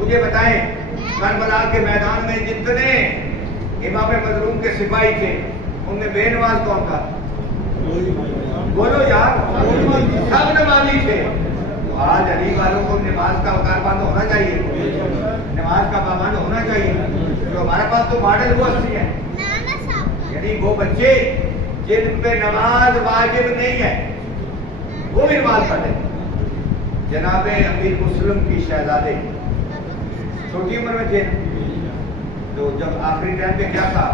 مجھے بتائیں کربلا کے میدان میں جتنے امام مظلوم کے سپاہی تھے ان میں بے نماز کون تھا؟ بولو یار، سب نمازی تھے۔ تو آج علی والوں کو نماز کا کاربند ہونا چاہیے، نماز کا پابند ہونا چاہیے۔ جو ہمارے پاس تو ماڈل وہ ہستی ہے، یعنی وہ بچے جن پہ نماز واجب نہیں ہے وہ بھی نماز پڑھتے۔ جناب امیر مسلم کی شہزادے چھوٹی عمر میں تھے، تو جب آخری ٹائم پہ کیا تھا،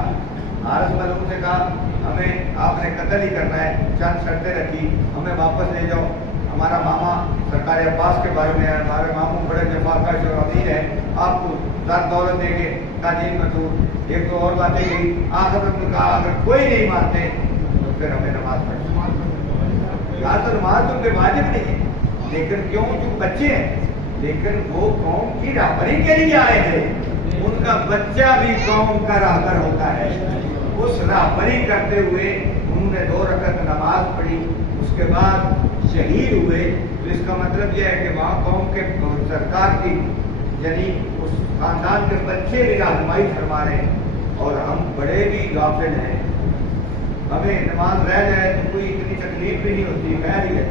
حارث ملوم سے کہا ہمیں آپ نے قتل ہی کرنا ہے، چند شرطیں رکھی، ہمیں واپس لے جاؤ۔ ہمارا ماما سرکار عباس کے بارے میں ہمارے ماموں بڑے جفاکش اور امیر ہیں، آپ کو زر دولت دیں گے۔ کہا جی مسعود، ایک دو اور باتیں گئی، آخر میں کہا اگر کوئی نہیں مانتے تو پھر ہمیں نماز پڑھنی۔ یار تو نماز تم پہ واجب نہیں ہے، لیکن کیوں جو بچے ہیں، لیکن وہ قوم کی رہبری کے لیے آئے تھے، ان کا بچہ بھی قوم کا رہبر ہوتا ہے۔ اس رہبری کرتے ہوئے انہوں نے 2 رکعت نماز پڑھی، اس کے بعد شہید ہوئے۔ تو اس کا مطلب یہ ہے کہ وہاں قوم کے سرکار کی یعنی اس خاندان کے بچے بھی رہنمائی فرما رہے ہیں، اور ہم بڑے بھی غافل ہیں۔ ہمیں نماز رہ جائے تو کوئی اتنی تکلیف بھی نہیں ہوتی، خیر ہی ہے،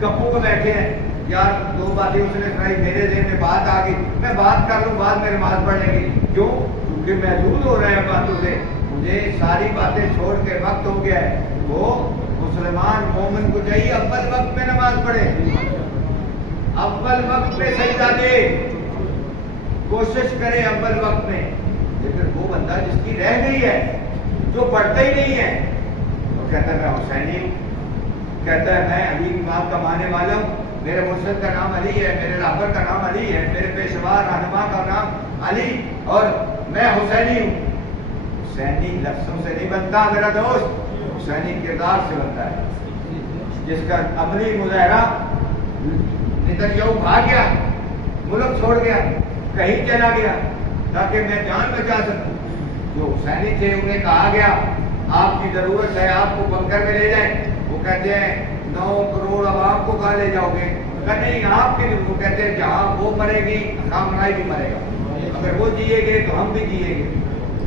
گپوں میں بیٹھے ہیں، یار 2 باتیں اس نے سنائی، میرے ذہن میں بات آ گئی، میں بات کر لوں، بعد میں نماز پڑھ لیں گی۔ کیوں؟ کیونکہ محدود ہو رہے ہیں باتوں سے، مجھے ساری باتیں چھوڑ کے وقت ہو گیا ہے۔ وہ مسلمان مومن کو چاہیے اول وقت میں نماز پڑھے، اول وقت میں سجدہ دے، کوشش کرے اول وقت میں۔ لیکن وہ بندہ جس کی رہ گئی ہے، جو پڑھتا ہی نہیں ہے، وہ کہتا ہے میں حسینی ہوں، کہتا ہے میں علی کی بات کا ماننے والا ہوں، میرے مرشد کا نام علی ہے، میرے رہبر کا نام علی ہے، میرے پیشوا رہنما کا نام علی، اور میں حسینی ہوں۔ حسینی لفظوں سے نہیں بنتا میرا دوست، حسینی کردار سے بنتا ہے۔ جس کا عملی مظاہرہ نیتنیاہو بھاگ گیا، ملک چھوڑ گیا، کہیں چلا گیا تاکہ میں جان بچا سکوں۔ جو حسینی تھے انہیں کہا گیا آپ کی ضرورت ہے، آپ کو بنکر میں لے جائیں، وہ کہتے ہیں 9 کروڑ عوام کو کہاں لے جاؤ گے؟ کہ نہیں آپ کی، وہ کہتے ہیں جہاں وہ مرے گی خامنائی بھی مرے گا، اگر وہ جیے گے تو ہم بھی جیے گے۔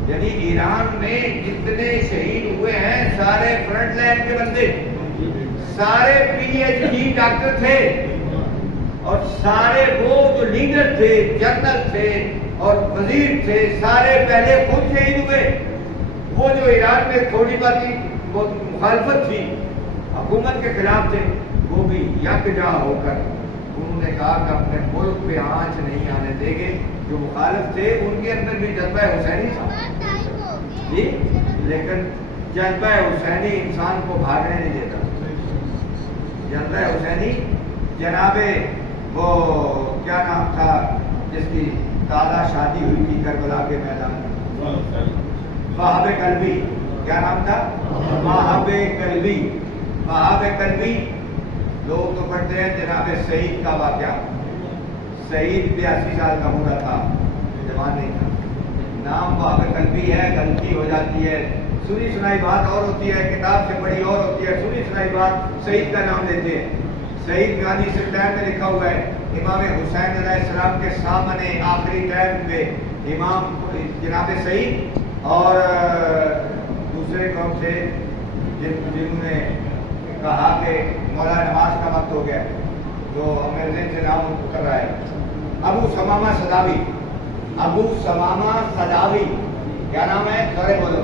یعنی ایران میں جتنے شہید ہوئے ہیں سارے فرنٹ لائن کے بندے، سارے پی ایچ ڈی ڈاکٹر تھے، اور سارے وہ جو لیڈر تھے، جنرل تھے اور وزیر تھے، سارے پہلے خود شہید ہوئے۔ وہ جو ایران میں تھوڑی باتی مخالفت تھی، حکومت کے خلاف تھے، وہ بھی یکجا ہو کر انہوں نے کہا کہ اپنے ملک پہ آنچ نہیں آنے دیں گے۔ جو مخالف تھے ان کے اندر بھی جذبہ حسینی تھا جی، لیکن جذبہ حسینی انسان کو بھاگنے نہیں دیتا۔ جذبہ حسینی جناب وہ کیا نام تھا جس کی تازہ شادی ہوئی تھی کربلا کے میدان میں، وہاب قلبی، کیا نام تھا؟ وہاب قلبی۔ وہاب قلبی لوگ تو پڑھتے ہیں جناب سعید کا واقعہ، سعید 82 سال کا ہوا تھا، جوان نہیں تھا، نام وہاب قلبی ہے، غلطی ہو جاتی ہے، سنی سنائی بات اور ہوتی ہے، کتاب سے پڑھی اور ہوتی ہے، سنی سنائی بات سعید کا نام لیتے ہیں۔ سعید گاندھی سلطان میں لکھا ہوا ہے، امام حسین علیہ السلام کے سامنے آخری ٹائم پہ امام جناب سعید اور دوسرے قوم سے جنہوں نے کہا کہ مولا نماز کا وقت ہو گیا، تو میرے ذہن سے نام اتر رہا ہے، ابو ثمامہ سداوی۔ ابو ثمامہ سداوی کیا نام ہے؟ سارے بولو،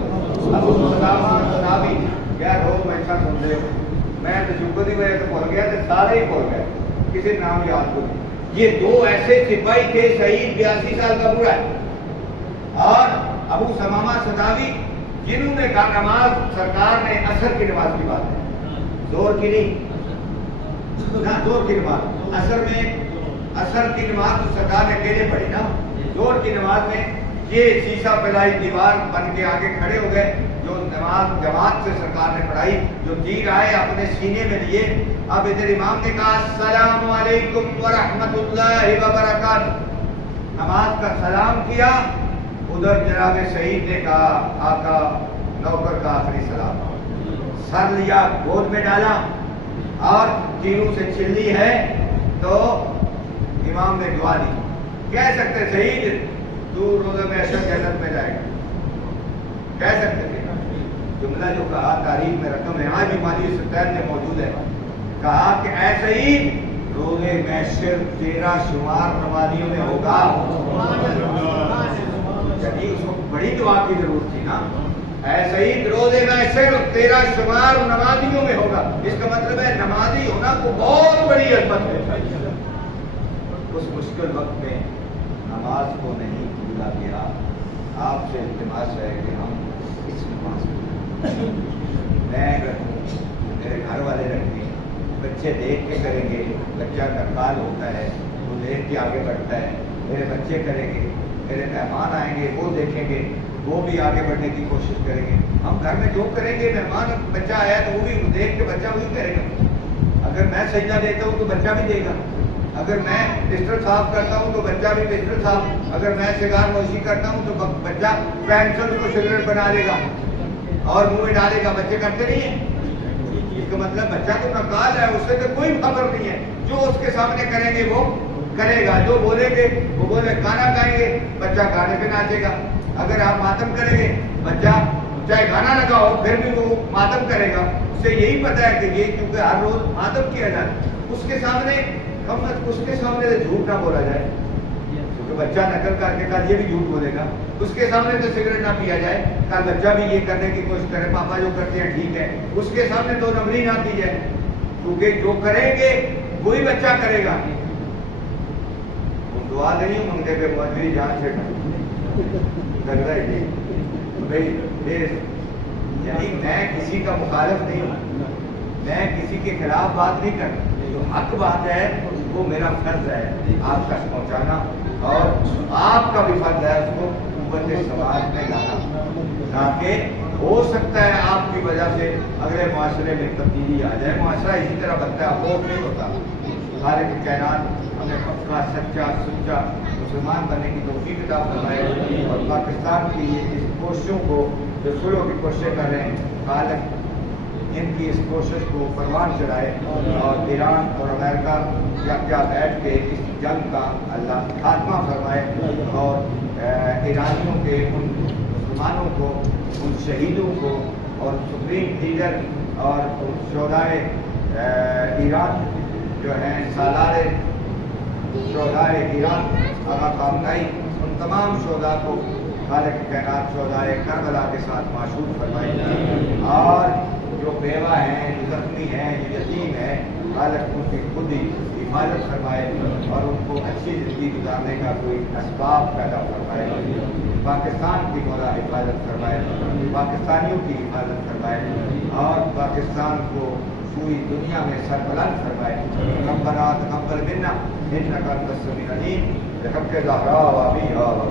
ابو ثمامہ سداوی۔ کیا روز ایسا سن رہے ہو، میں تو شکر کی وجہ سے بھول گیا تو سارے ہی بھول گئے، کسی نام یاد کو نہیں۔ یہ 2 ایسے سپاہی تھے، شہید 82 سال کا بوڑھا ہے، اور ابو ثمامہ سداوی جنہوں نے کہا نماز سرکار نے عصر کی نماز کی بات ہے، زور کی نہیں نہ، زور کی نماز عصر کی نماز تو سرکار نے اکیلے پڑھی نا، زور کی نماز میں یہ شیشہ پلائی دیوار بن کے آگے کھڑے ہو گئے، جو نماز جماعت سے سرکار نے پڑھائی، جو تیر آئے اپنے سینے میں لیے۔ اب ادھر امام نے کہا السلام علیکم ورحمۃ اللہ وبرکاتہ، نماز کا سلام کیا، ادھر جناب شہید نے کہا آقا نوکر کا آخری سلام، سر لیا گود میں ڈالا اور تیروں سے چھلی ہے، تو امام نے دعا دی کہہ سکتے شہید تو روزہ محشر جنت میں جائے گا، کہہ سکتے تھے۔ جملہ جو کہا تاریخ میں رقم ہے، آج بھی مالی ستین میں موجود ہے، کہا کہ اے شہید روزے محشر تیرا شمار نمازیوں میں ہوگا۔ یعنی اس کو بڑی دعا کی ضرورت تھی نا، اے شہید روزے محشر تیرا شمار نمازیوں میں ہوگا۔ اس کا مطلب ہے نمازی ہونا کو بہت بڑی عظمت ہے۔ اس مشکل وقت میں نماز کو نہیں بھولا گیا۔ آپ سے التماس ہے کہ ہم اس نماز کو میں رکھوں، میرے گھر والے رکھیں، بچے دیکھ کے کریں گے۔ بچہ نقال ہوتا ہے، وہ دیکھ کے آگے بڑھتا ہے۔ میرے بچے کریں گے، میرے مہمان آئیں گے، وہ دیکھیں گے، وہ بھی آگے بڑھنے کی کوشش کریں گے۔ ہم گھر میں جو کریں گے، مہمان بچہ آیا تو وہ بھی دیکھ کے بچہ وہی کرے گا۔ اگر میں سجدہ دیتا ہوں تو بچہ بھی دے گا، اگر میں بستر صاف کرتا ہوں تو بچہ بھی بستر صاف، اگر میں سگار نوشی کرتا ہوں تو بچہ پینسل کو سگریٹ بنا دے گا اور منہ میں ڈالے گا۔ بچے کرتے نہیں ہیں؟ اس کا مطلب بچہ تو نقال ہے، اس سے تو کوئی خبر نہیں ہے۔ جو اس کے سامنے کریں گے وہ کرے گا، جو بولیں گے وہ بولے۔ گانا گائیں گے، بچہ گانے پہ ناچے گا۔ اگر آپ ماتم کریں گے، بچہ چاہے گانا لگا ہو پھر بھی وہ ماتم کرے گا۔ اس سے یہی پتہ ہے کہ یہ کیونکہ ہر روز ماتم کیا جائے، اس کے سامنے اس کے سامنے سے جھوٹ نہ بولا جائے، کیونکہ بچہ نقل کر کے کل یہ بھی جھوٹ بولے گا۔ اس کے سامنے تو سگریٹ نہ پیا جائے، کل بچہ بھی یہ کرنے کی کوشش کرے، پاپا جو کرتے ہیں ٹھیک ہے، اس کے سامنے دو نمبری نہ کی جائے، کیونکہ جو کریں گے وہی بچہ کرے گا۔ دعا نہیں منگتے پہ مجبوری جان سے لگ رہا ہے بھائی، یعنی میں کسی کا مخالف نہیں ہوں، میں کسی کے خلاف بات نہیں کرتا، جو حق بات ہے وہ میرا فرض ہے آپ تک پہنچانا، اور آپ کا بھی فرض ہے اس کو قوت سماج میں لانا، تاکہ ہو سکتا ہے آپ کی وجہ سے اگلے معاشرے میں تبدیلی آ جائے۔ معاشرہ اسی طرح بنتا ہے، خوف نہیں ہوتا۔ خالق کائنات ہمیں پکا سچا مسلمان بننے کی توفیق عطا فرمائے، اور پاکستان کی اس کوششوں کو جو سلو کی کوششیں کر رہے ہیں، خالق ان کی اس کوشش کو پروان چڑھائے، اور ایران اور امریکہ یکجا بیٹھ کے اس جنگ کا اللہ خاتمہ فرمائے، اور ایرانیوں کے ان مسلمانوں کو، ان شہیدوں کو، اور سپریم لیڈر اور شہدائے ایران جو ہیں، سالار شہدائے ایران آقا کامنائی، ان تمام شہداء کو خالق کائنات شہدائے کربلا کے ساتھ معشور فرمائے، اور جو بیوہ ہیں، جو زخمی ہیں، جو یتیم ہیں، خالق ان کی خود ہی حفاظت فرمائے، اور ان کو اچھی زندگی گزارنے کا کوئی اسباب پیدا فرمائے۔ پاکستان کی مولا حفاظت فرمائے، پاکستانیوں کی حفاظت فرمائے، اور پاکستان کو پوری دنیا میں سربلند فرمائے۔ ربنا تقبل منا انک انت السمیع العلیم، بحق زہراء و ابیہا و